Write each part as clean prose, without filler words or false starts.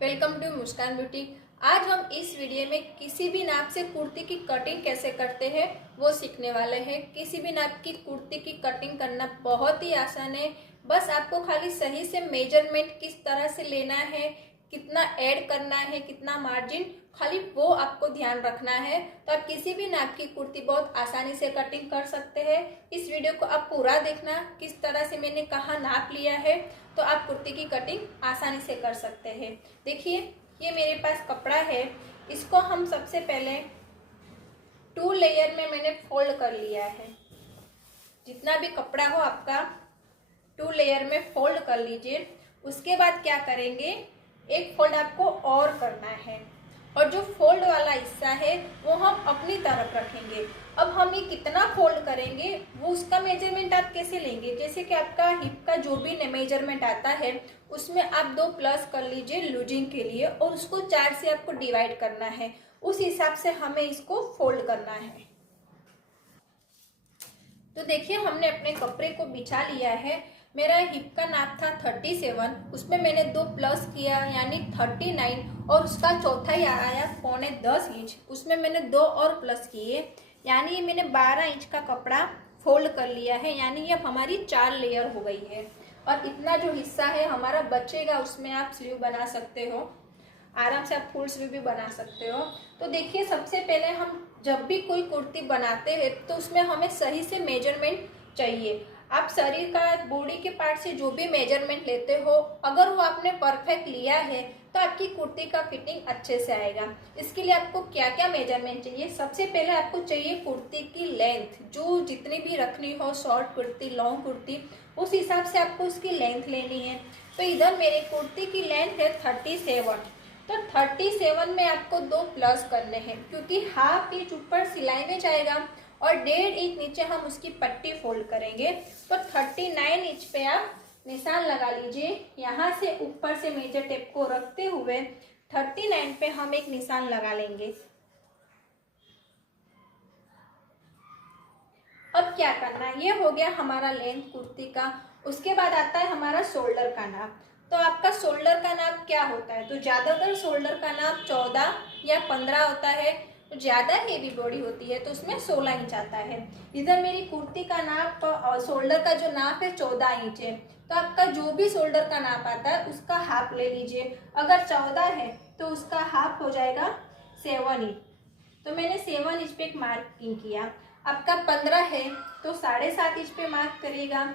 Welcome to Muskan beauty. आज हम इस वीडियो में किसी भी नाप से कुर्ती की कटिंग कैसे करते हैं वो सीखने वाले हैं। किसी भी नाप की कुर्ती की कटिंग करना बहुत ही आसान है। बस आपको खाली सही से मेजरमेंट किस तरह से लेना है, कितना ऐड करना है, कितना मार्जिन, खाली वो आपको ध्यान रखना है। तो आप किसी भी नाप की कुर्ती बहुत आसानी से कटिंग कर सकते हैं। इस वीडियो को आप पूरा देखना, किस तरह से मैंने कहाँ नाप लिया है तो आप कुर्ती की कटिंग आसानी से कर सकते हैं। देखिए, ये मेरे पास कपड़ा है, इसको हम सबसे पहले 2 लेयर में मैंने फोल्ड कर लिया है। जितना भी कपड़ा हो आपका 2 लेयर में फोल्ड कर लीजिए। उसके बाद क्या करेंगे, एक फोल्ड आपको और करना है और जो फोल्ड वाला हिस्सा है वो हम अपनी तरफ रखेंगे। अब हम ये कितना फोल्ड करेंगे वो उसका मेजरमेंट आप कैसे लेंगे, जैसे कि आपका हिप का जो भी मेजरमेंट आता है उसमें आप 2 प्लस कर लीजिए लूजिंग के लिए और उसको 4 से आपको डिवाइड करना है। उस हिसाब से हमें इसको फोल्ड करना है। तो देखिए, हमने अपने कपड़े को बिछा लिया है। मेरा हिप का नाप था 37, उसमें मैंने 2 प्लस किया यानी 39 और उसका चौथा ही आया 9.5 इंच, उसमें मैंने 2 और प्लस किए यानी मैंने 12 इंच का कपड़ा फोल्ड कर लिया है। यानी ये हमारी 4 लेयर हो गई है और इतना जो हिस्सा है हमारा बचेगा उसमें आप स्लीव बना सकते हो, आराम से आप फुल स्लीव भी बना सकते हो। तो देखिए, सबसे पहले हम जब भी कोई कुर्ती बनाते हैं तो उसमें हमें सही से मेजरमेंट चाहिए। आप शरीर का बॉडी के पार्ट से जो भी मेजरमेंट लेते हो, अगर वो आपने परफेक्ट लिया है तो आपकी कुर्ती का फिटिंग अच्छे से आएगा। इसके लिए आपको क्या क्या मेजरमेंट चाहिए, सबसे पहले आपको चाहिए कुर्ती की लेंथ, जो जितनी भी रखनी हो, शॉर्ट कुर्ती, लॉन्ग कुर्ती, उस हिसाब से आपको उसकी लेंथ लेनी है। तो इधर मेरी कुर्ती की लेंथ है 37, तो 37 में आपको 2 प्लस करने हैं क्योंकि हाफ इंच ऊपर सिलाई में जाएगा और 1.5 इंच नीचे हम उसकी पट्टी फोल्ड करेंगे। तो 39 इंच पे आप निशान लगा लीजिए। यहाँ से ऊपर से मेजर टेप को रखते हुए 39 पे हम एक निशान लगा लेंगे। अब क्या करना है, ये हो गया हमारा लेंथ कुर्ती का। उसके बाद आता है हमारा शोल्डर का नाप। तो आपका शोल्डर का नाप क्या होता है, तो ज़्यादातर शोल्डर का नाप 14 या 15 होता है। तो ज़्यादा हेवी बॉडी होती है तो उसमें 16 इंच आता है। इधर मेरी कुर्ती का नाप शोल्डर का जो नाप है 14 इंच है। तो आपका जो भी शोल्डर का नाप आता है उसका हाफ ले लीजिए। अगर 14 है तो उसका हाफ हो जाएगा 7 इंच। तो मैंने 7 इंच पे एक मार्किंग किया। आपका 15 है तो 7.5 इंच पे मार्क करिएगा।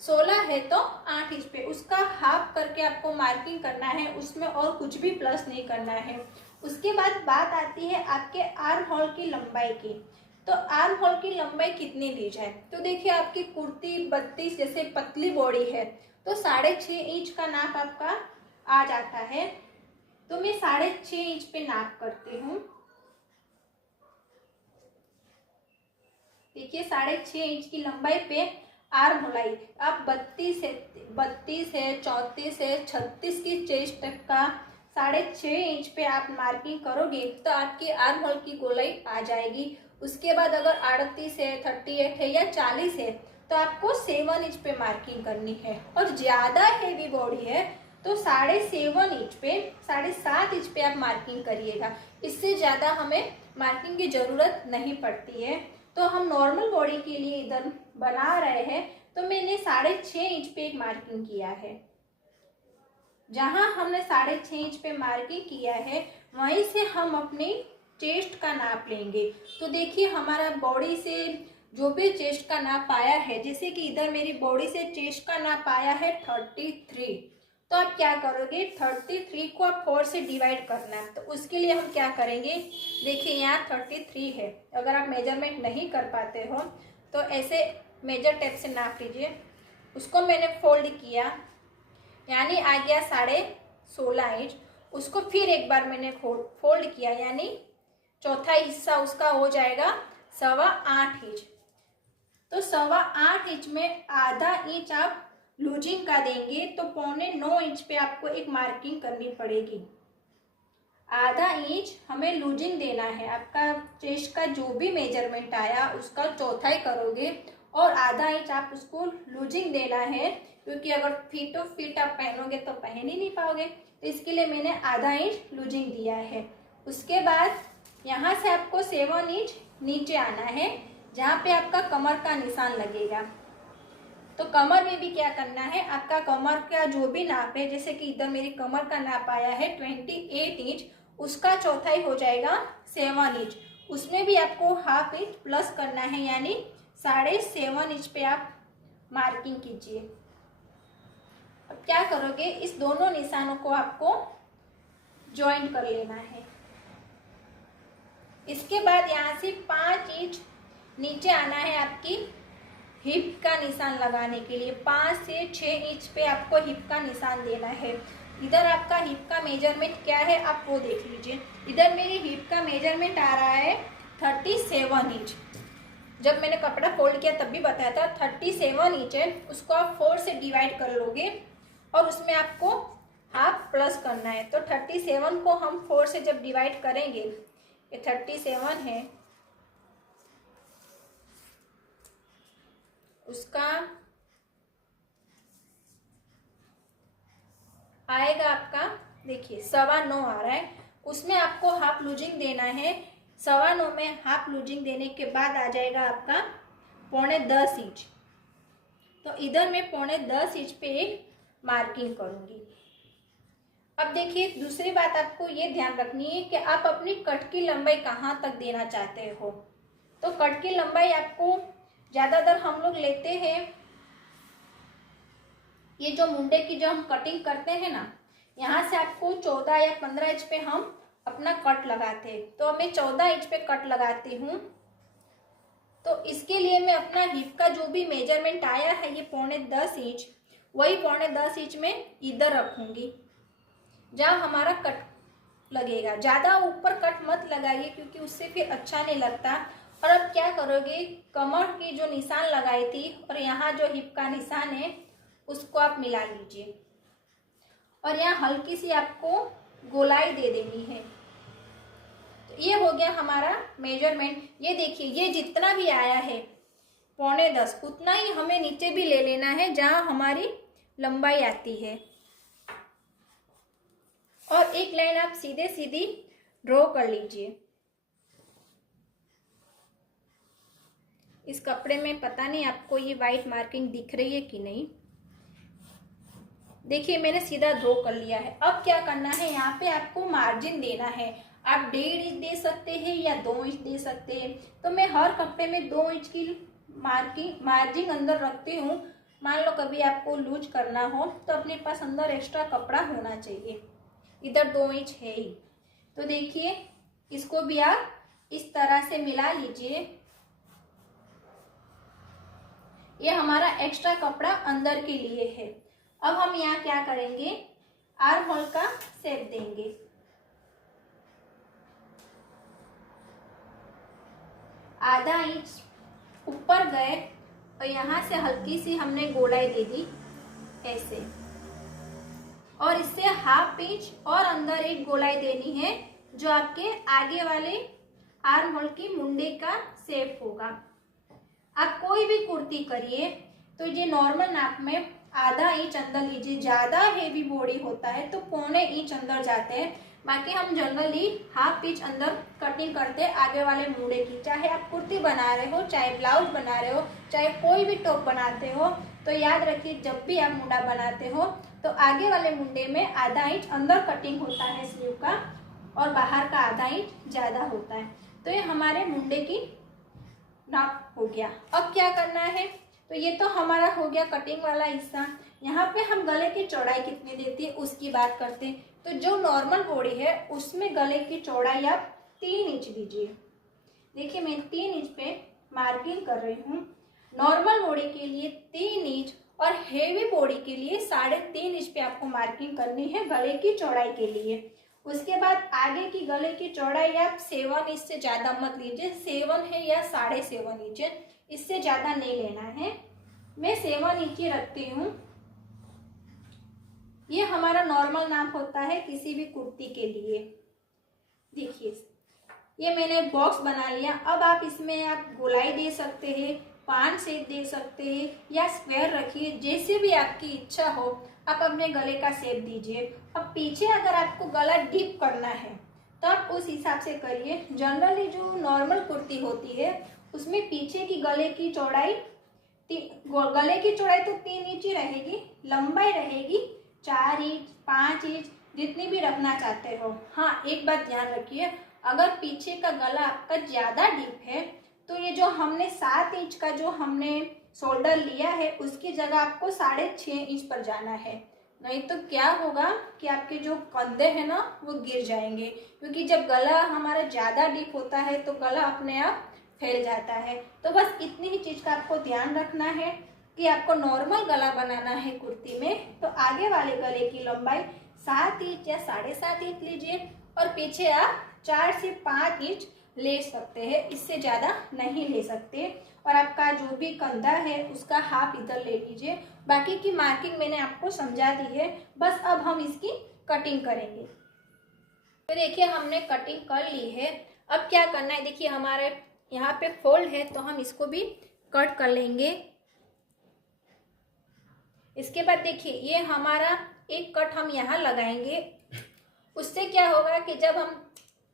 16 है तो 8 इंच पे, उसका हाफ करके आपको मार्किंग करना है, उसमें और कुछ भी प्लस नहीं करना है। उसके बाद बात आती है आपके आर्म होल की लंबाई की। तो आर्म होल की लंबाई कितनी ली जाए, तो देखिए आपकी कुर्ती 32 जैसे पतली बॉडी है तो 6.5 इंच का नाप आपका आ जाता है। तो मैं 6.5 इंच पे नाप करती हूँ। देखिए, 6.5 इंच की लंबाई पे आर्म होलाई आप 32 है, 34 है, 36 की चेस्ट तक का 6.5 इंच पे आप मार्किंग करोगे तो आपकी आर्म होल की गोलाई आ जाएगी। उसके बाद अगर 38 है, 38 है या 40 है तो आपको 7 इंच पे मार्किंग करनी है। और ज़्यादा हेवी बॉडी है तो 7.5 इंच पे, 7.5 इंच पे आप मार्किंग करिएगा। इससे ज़्यादा हमें मार्किंग की ज़रूरत नहीं पड़ती है। तो हम नॉर्मल बॉडी के लिए इधर बना रहे हैं तो मैंने 6.5 इंच पे एक मार्किंग किया है। जहां हमने 6.5 इंच पे मार्किंग किया है वहीं से हम अपनी चेस्ट का नाप लेंगे। तो देखिए, हमारा बॉडी से जो भी चेस्ट का नाप आया है, जैसे कि इधर मेरी बॉडी से चेस्ट का नाप आया है 33, तो आप क्या करोगे, 33 को आप 4 से डिवाइड करना है। तो उसके लिए हम क्या करेंगे, देखिए यहाँ 33 है। अगर आप मेजरमेंट नहीं कर पाते हो तो ऐसे मेजर टेप से नाप लीजिए। उसको मैंने फोल्ड किया यानी आ गया 16.5 इंच। उसको फिर एक बार मैंने फोल्ड किया यानी चौथा हिस्सा उसका हो जाएगा 8.25 इंच। तो 8.25 इंच में आधा इंच आप लूजिंग का देंगे तो 8.25 इंच पे आपको एक मार्किंग करनी पड़ेगी। आधा इंच हमें लूजिंग देना है। आपका चेस्ट का जो भी मेजरमेंट आया उसका चौथाई करोगे और आधा इंच आप उसको लूजिंग देना है, क्योंकि अगर फिट आप पहनोगे तो पहन ही नहीं पाओगे। तो इसके लिए मैंने आधा इंच लूजिंग दिया है। उसके बाद यहाँ से आपको 7 इंच नीचे आना है, जहाँ पे आपका कमर का निशान लगेगा। तो कमर में भी क्या करना है, आपका कमर का जो भी नाप है, जैसे कि इधर मेरी कमर का नाप आया है 28 इंच, उसका चौथाई हो जाएगा 7 इंच। उसमें भी आपको हाफ इंच प्लस करना है, यानी 7.5 इंच पे आप मार्किंग कीजिए। अब क्या करोगे, इस दोनों निशानों को आपको ज्वाइंट कर लेना है। इसके बाद यहाँ से 5 इंच नीचे आना है आपकी हिप का निशान लगाने के लिए। 5 से 6 इंच पे आपको हिप का निशान देना है। इधर आपका हिप का मेजरमेंट क्या है आप वो देख लीजिए। इधर मेरी हिप का मेजरमेंट आ रहा है 37 इंच। जब मैंने कपड़ा फोल्ड किया तब भी बताया था 37 इंच है। उसको आप 4 से डिवाइड कर लोगे और उसमें आपको हाफ प्लस करना है। तो 37 को हम 4 से जब डिवाइड करेंगे, ये 37 है, उसका आएगा आपका, देखिए 9.25 आ रहा है। उसमें आपको हाफ लूजिंग देना है। 9.25 में हाफ लूजिंग देने के बाद आ जाएगा आपका 9.25 इंच। तो इधर मैं 9.25 इंच पे एक मार्किंग करूंगी। अब देखिए दूसरी बात आपको ये ध्यान रखनी है कि आप अपनी कट की लंबाई कहाँ तक देना चाहते हो। तो कट की लंबाई आपको ज़्यादातर हम लोग लेते हैं, ये जो मुंडे की जो हम कटिंग करते हैं ना, यहाँ से आपको 14 या 15 इंच पे हम अपना कट लगाते हैं। तो मैं 14 इंच पे कट लगाती हूँ। तो इसके लिए मैं अपना हिप का जो भी मेजरमेंट आया है, ये 9.25 इंच, वही 9.25 इंच में इधर रखूँगी जहाँ हमारा कट लगेगा। ज़्यादा ऊपर कट मत लगाइए क्योंकि उससे फिर अच्छा नहीं लगता। और अब क्या करोगे, कमर की जो निशान लगाई थी और यहाँ जो हिप का निशान है उसको आप मिला लीजिए और यहाँ हल्की सी आपको गोलाई दे देनी है। तो ये हो गया हमारा मेजरमेंट। ये देखिए, ये जितना भी आया है 9.25 उतना ही हमें नीचे भी ले लेना है जहाँ हमारी लंबाई आती है। और एक लाइन आप सीधे सीधी ड्रॉ कर लीजिए। इस कपड़े में पता नहीं आपको ये वाइट मार्किंग दिख रही है कि नहीं। देखिए मैंने सीधा ड्रॉ कर लिया है। अब क्या करना है, यहाँ पे आपको मार्जिन देना है। आप 1.5 इंच दे सकते हैं या 2 इंच दे सकते हैं। तो मैं हर कपड़े में 2 इंच की मार्जिन अंदर रखती हूँ। मान लो कभी आपको लूज करना हो तो अपने पास अंदर एक्स्ट्रा कपड़ा होना चाहिए। इधर 2 इंच है ही। तो देखिए इसको भी आप इस तरह से मिला लीजिए। ये हमारा एक्स्ट्रा कपड़ा अंदर के लिए है। अब हम यहाँ क्या करेंगे, आर्म होल का शेप देंगे। आधा इंच ऊपर गए और यहाँ से हल्की सी हमने गोलाई दे दी ऐसे, और इससे हाफ इंच और अंदर एक गोलाई देनी है जो आपके आगे वाले आर्म होल की मुंडे का शेप होगा। आप कोई भी कुर्ती करिए तो ये नॉर्मल नाप में आधा इंच अंदर लीजिए। ज़्यादा हेवी बॉडी होता है तो 0.25 इंच अंदर जाते हैं। बाकी हम जनरली हाफ इंच अंदर कटिंग करते हैं आगे वाले मुंडे की। चाहे आप कुर्ती बना रहे हो, चाहे ब्लाउज बना रहे हो, चाहे कोई भी टॉप बनाते हो, तो याद रखिए जब भी आप मुंडा बनाते हो तो आगे वाले मुंडे में आधा इंच अंदर कटिंग होता है स्लीव का और बाहर का आधा इंच ज़्यादा होता है। तो ये हमारे मुंडे की नाप हो गया। अब क्या करना है, तो ये तो हमारा हो गया कटिंग वाला हिस्सा। यहाँ पे हम गले की चौड़ाई कितनी देती है उसकी बात करते हैं। तो जो नॉर्मल बॉडी है उसमें गले की चौड़ाई आप 3 इंच दीजिए। देखिए मैं 3 इंच पे मार्किंग कर रही हूँ। नॉर्मल बॉडी के लिए 3 इंच और हेवी बॉडी के लिए 3.5 इंच पे आपको मार्किंग करनी है गले की चौड़ाई के लिए। उसके बाद आगे की गले की चौड़ाई आप 7 इंच से ज़्यादा मत लीजिए। 7 है या 7.5 इंच है, इससे ज़्यादा नहीं लेना है। मैं 7 इंच ही रखती हूँ। ये हमारा नॉर्मल नाप होता है किसी भी कुर्ती के लिए। देखिए ये मैंने बॉक्स बना लिया। अब आप इसमें आप गोलाई दे सकते हैं, 5 शेप दे सकते हैं या स्क्वायर रखिए, जैसे भी आपकी इच्छा हो आप अपने गले का शेप दीजिए। अब पीछे अगर आपको गला डीप करना है तो आप उस हिसाब से करिए। जनरली जो नॉर्मल कुर्ती होती है उसमें पीछे की गले की चौड़ाई तो 3 इंच ही रहेगी, लंबाई रहेगी 4 इंच 5 इंच जितनी भी रखना चाहते हो। हाँ, एक बात ध्यान रखिए, अगर पीछे का गला आपका ज़्यादा डीप है तो ये जो हमने 7 इंच का जो हमने शोल्डर लिया है उसकी जगह आपको 6.5 इंच पर जाना है। नहीं तो क्या होगा कि आपके जो कंधे हैं ना वो गिर जाएंगे, क्योंकि जब गला हमारा ज़्यादा डीप होता है तो गला अपने आप फैल जाता है। तो बस इतनी ही चीज़ का आपको ध्यान रखना है कि आपको नॉर्मल गला बनाना है कुर्ती में, तो आगे वाले गले की लंबाई 7 इंच या 7.5 इंच लीजिए और पीछे आप 4 से 5 इंच ले सकते हैं, इससे ज़्यादा नहीं ले सकते। और आपका जो भी कंधा है उसका हाफ इधर ले लीजिए। बाकी की मार्किंग मैंने आपको समझा दी है, बस अब हम इसकी कटिंग करेंगे। तो देखिए हमने कटिंग कर ली है। अब क्या करना है, देखिए हमारे यहाँ पे फोल्ड है तो हम इसको भी कट कर लेंगे। इसके बाद देखिए ये हमारा एक कट हम यहाँ लगाएंगे। उससे क्या होगा कि जब हम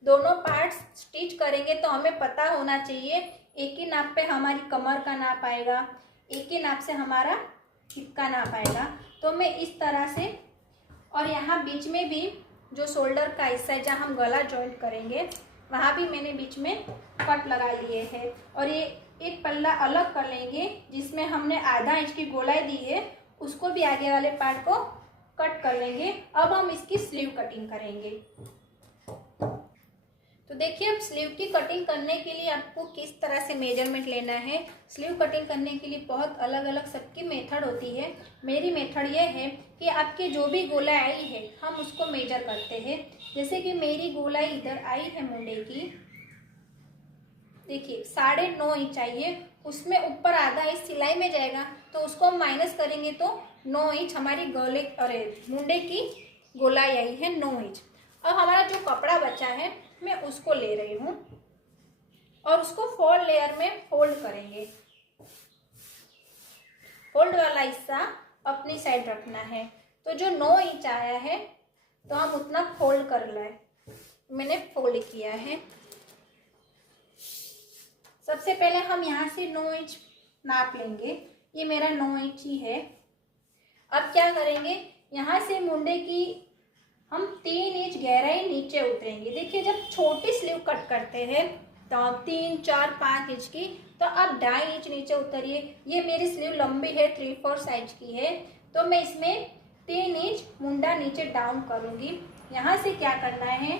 दोनों पार्ट्स स्टिच करेंगे तो हमें पता होना चाहिए, एक ही नाप पे हमारी कमर का नाप आएगा, एक ही नाप से हमारा हिप का नाप आएगा। तो मैं इस तरह से, और यहाँ बीच में भी जो शोल्डर का हिस्सा है जहाँ हम गला जॉइंट करेंगे वहाँ भी मैंने बीच में कट लगा लिए हैं। और ये एक पल्ला अलग कर लेंगे जिसमें हमने आधा इंच की गोलाई दी है, उसको भी आगे वाले पार्ट को कट कर लेंगे। अब हम इसकी स्लीव कटिंग करेंगे। तो देखिए अब स्लीव की कटिंग करने के लिए आपको किस तरह से मेजरमेंट लेना है। स्लीव कटिंग करने के लिए बहुत अलग अलग सबकी मेथड होती है। मेरी मेथड ये है कि आपकी जो भी गोलाई आई है हम उसको मेजर करते हैं। जैसे कि मेरी गोलाई इधर आई है मुंडे की, देखिए 9.5 इंच चाहिए, उसमें ऊपर आधा इंच सिलाई में जाएगा तो उसको हम माइनस करेंगे तो 9 इंच हमारी मुंडे की गोलाई आई है 9 इंच। अब हमारा जो कपड़ा बचा है मैं उसको ले रही हूँ और उसको फोल्ड लेयर में फोल्ड करेंगे। फोल्ड वाला हिस्सा अपनी साइड रखना है। तो जो 9 इंच आया है तो हम उतना फोल्ड कर लें। मैंने फोल्ड किया है। सबसे पहले हम यहाँ से 9 इंच नाप लेंगे, ये मेरा 9 इंच ही है। अब क्या करेंगे, यहाँ से मुंडे की हम 3 इंच गहराई नीचे उतरेंगे। देखिए जब छोटी स्लीव कट करते हैं तो 3, 4, 5 इंच की, तो आप 2.5 इंच नीचे उतरिए। ये मेरी स्लीव लंबी है 3/4 साइज की है, तो मैं इसमें 3 इंच मुंडा नीचे डाउन करूँगी। यहाँ से क्या करना है,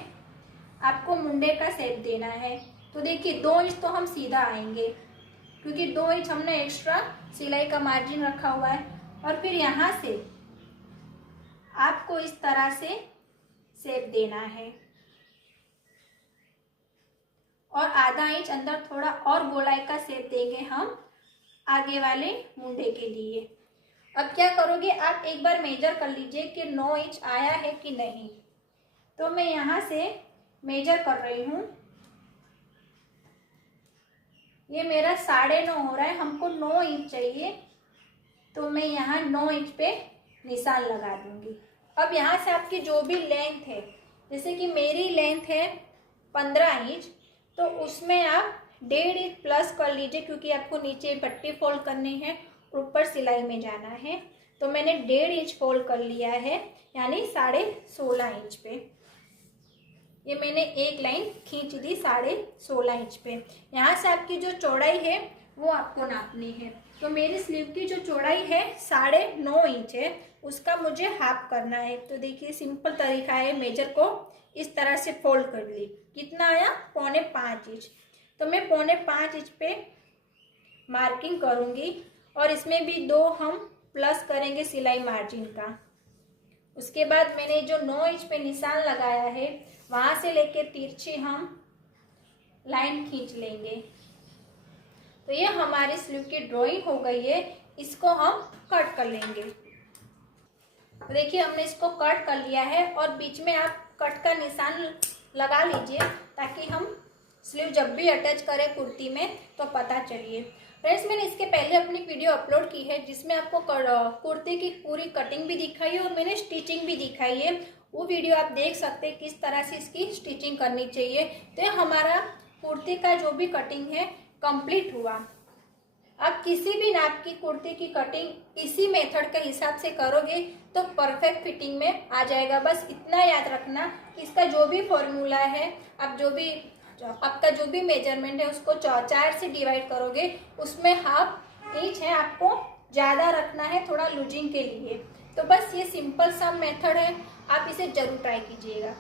आपको मुंडे का शेप देना है। तो देखिए 2 इंच तो हम सीधा आएंगे क्योंकि 2 इंच हमने एक्स्ट्रा सिलाई का मार्जिन रखा हुआ है। और फिर यहाँ से आपको इस तरह से शेप देना है और आधा इंच अंदर थोड़ा और गोलाई का शेप देंगे हम आगे वाले मुंडे के लिए। अब क्या करोगे, आप एक बार मेजर कर लीजिए कि 9 इंच आया है कि नहीं। तो मैं यहाँ से मेजर कर रही हूँ, ये मेरा 9.5 हो रहा है, हमको 9 इंच चाहिए तो मैं यहाँ 9 इंच पे निशान लगा दूंगी। अब यहाँ से आपकी जो भी लेंथ है, जैसे कि मेरी लेंथ है 15 इंच, तो उसमें आप 1.5 इंच प्लस कर लीजिए क्योंकि आपको नीचे पट्टी फोल्ड करनी है, ऊपर सिलाई में जाना है। तो मैंने 1.5 इंच फोल्ड कर लिया है, यानी 16.5 इंच पे। ये मैंने एक लाइन खींच दी 16.5 इंच पे। यहाँ से आपकी जो चौड़ाई है वो आपको नापनी है। तो मेरी स्लीव की जो चौड़ाई है 9.5 इंच है, उसका मुझे हाफ करना है। तो देखिए सिंपल तरीका है, मेजर को इस तरह से फोल्ड कर ली, कितना आया 4.25 इंच। तो मैं 4.25 इंच पे मार्किंग करूँगी और इसमें भी 2 हम प्लस करेंगे सिलाई मार्जिन का। उसके बाद मैंने जो 9 इंच पे निशान लगाया है वहाँ से लेके तिरछी हम लाइन खींच लेंगे। तो ये हमारी स्लीव की ड्राइंग हो गई है, इसको हम कट कर लेंगे। तो देखिए हमने इसको कट कर लिया है और बीच में आप कट का निशान लगा लीजिए ताकि हम स्लीव जब भी अटैच करें कुर्ती में तो पता चलिए। फ्रेंड्स, मैंने इसके पहले अपनी वीडियो अपलोड की है जिसमें आपको कुर्ते की पूरी कटिंग भी दिखाई है और मैंने स्टिचिंग भी दिखाई है। वो वीडियो आप देख सकते हैं किस तरह से इसकी स्टिचिंग करनी चाहिए। तो हमारा कुर्ते का जो भी कटिंग है कंप्लीट हुआ। आप किसी भी नाप की कुर्ते की कटिंग इसी मेथड के हिसाब से करोगे तो परफेक्ट फिटिंग में आ जाएगा। बस इतना याद रखना कि इसका जो भी फॉर्मूला है, आपका जो भी मेजरमेंट है उसको 4 से डिवाइड करोगे, उसमें ½ इंच है आपको ज़्यादा रखना है थोड़ा लूजिंग के लिए। तो बस ये सिंपल सा मेथड है, आप इसे जरूर ट्राई कीजिएगा।